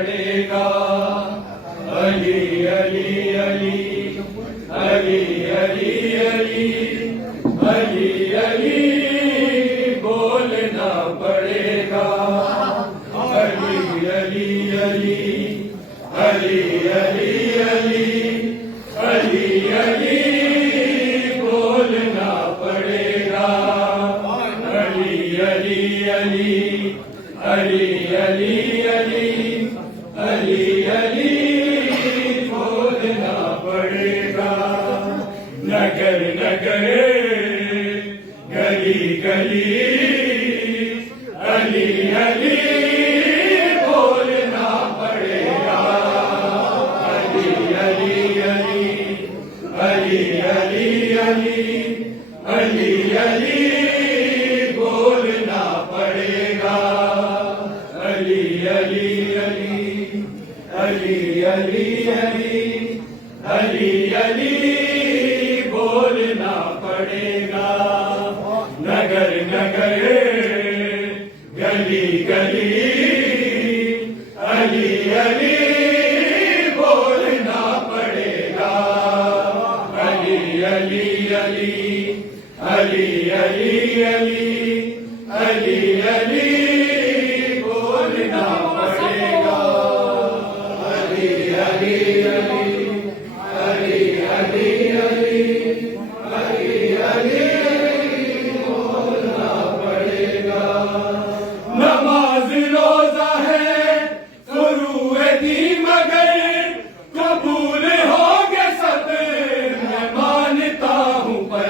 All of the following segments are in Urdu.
پڑے گا. علی علی علی علی علی علی علی علی بولنا پڑے گا. علی علی علی علی علی علی علی علی بولنا پڑے گا. علی علی علی علی علی علی علی علی بولنا پڑے گا. نگر نگر گلی گلی علی علی بولنا پڑے گا. علی علی علی علی علی علی علی علی بولنا پڑے گا. علی علی علی علی علی علی علی علی بولنا پڑے گا. نگر نگر گلی گلی علی علی بولنا پڑے گا. علی علی علی علی علی علی علی علی بولنا پڑے گا. علی علی علی علی علی علی علی علی بولنا پڑے گا. نماز روزہ ہے فروع دین مگر قبول ہو گے سب میں مانتا ہوں پر.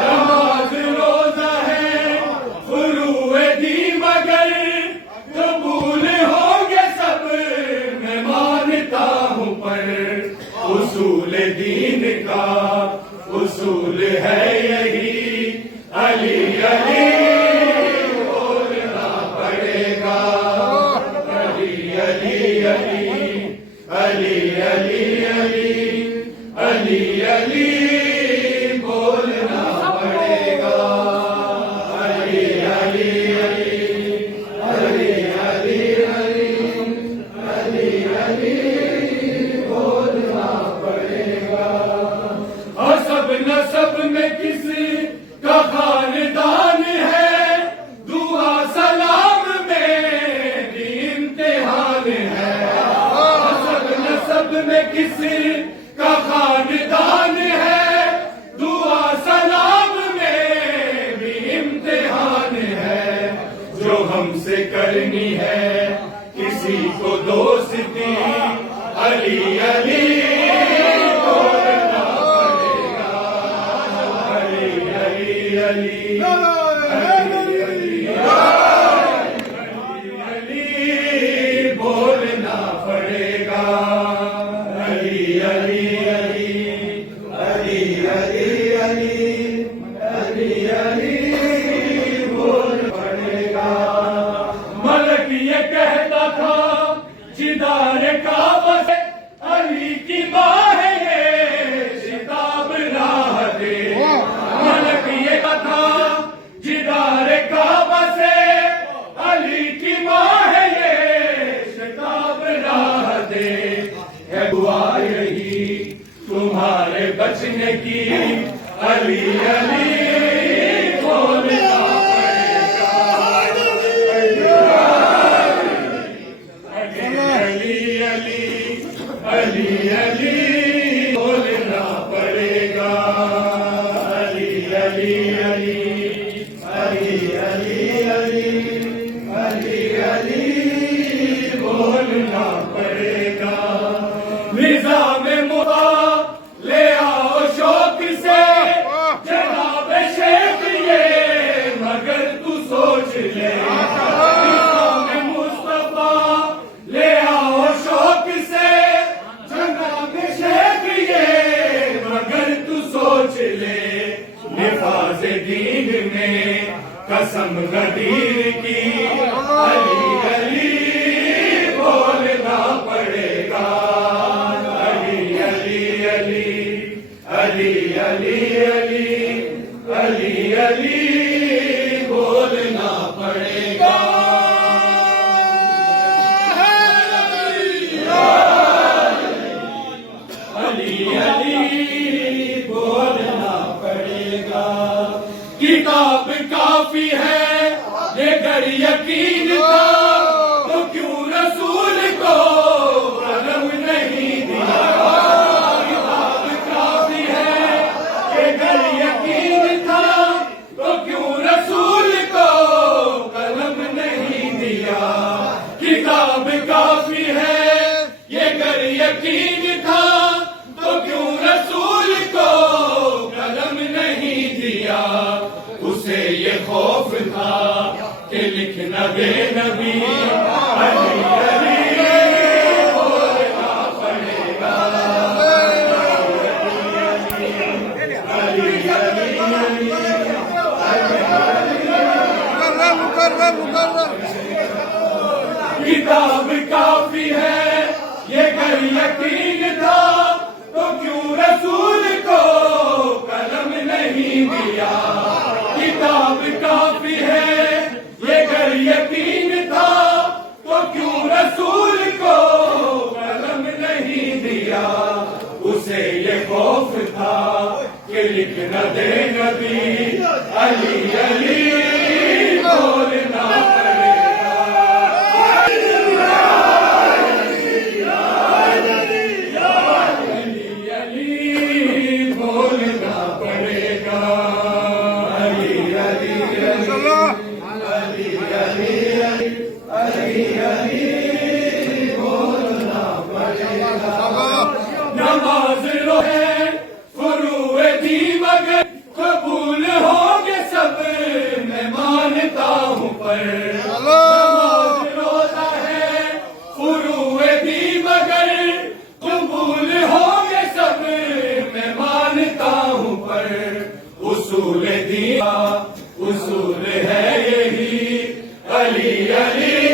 نماز روزہ ہے فروع دین مگر قبول ہو گے سب میں مانتا ہوں پر. اصول دین کا اصول ہے یہی. علی علی بولنا پڑے گا. علی علی علی علی علی علی علی علی بولنا پڑے گا. علی علی علی علی علی علی علی علی بولنا پڑے گا. حسب نسب میں کسی کا خاندان ہے دعا سلام میں بھی امتحان ہے. حسب نسب میں کسی کا خاندان ہے دعا سلام میں بھی امتحان ہے. جو ہم سے کرنی ہے کسی کو دوستی علی علی بولنا پڑے گا. علی علی علی علی بولنا پڑے گا. علی علی علی علی علی علی علی علی بولنا پڑے گا. ملک یہ کہتا تھا جدار کعبہ سے علی کی ماں ہے یہ شتاب راہ دے. ملک یہ کہتا جدار کعبہ سے علی کی ماں ہے یہ شتاب راہ دے. ہے دعا یہی تمہارے بچنے کی. علی علی بولنا پڑے گا. علی علی علی علی علی بولنا پڑے گا. علی علی علی علی علی علی علی علی بولنا پڑے گا. نظام متا لے آؤ شوق سے جناب شیخ یہ مگر تو سوچ لے. نظام مصطفیٰ لے آؤ شوق سے جناب شیخ یہ مگر تو سوچ لے. نفاذ دین میں قسم غدیر کی. علی علی بولنا پڑے گا. علی علی علی علی علی علی علی علی بولنا پڑے گا. یقین تھا تو کیوں رسول کو قلم نہیں دیا؟ اسے یہ خوف تھا کہ لکھ نہ دے نبی علی علی بولنا پڑے گا، علی علی کتاب کافی ہے یہ گر یقین تھا تو کیوں رسول کو قلم نہیں دیا؟ کتاب کافی ہے یہ گر یقین تھا تو کیوں رسول کو قلم نہیں دیا؟ اسے یہ خوف تھا کہ لکھ نہ دے نبی علی علی بولنا پڑے گا، علی علی بولنا پڑے گا، علی علی علی علی علی بولنا پڑے گا۔ نماز رو ہے فروع دی مگر قبول ہوں گے سب میں مانتا ہوں پر، نماز روزہ ہے فروع دی مگر قبول ہوں گے سب میں مانتا ہوں پر، اصول دین اصول ہے یہی علی علی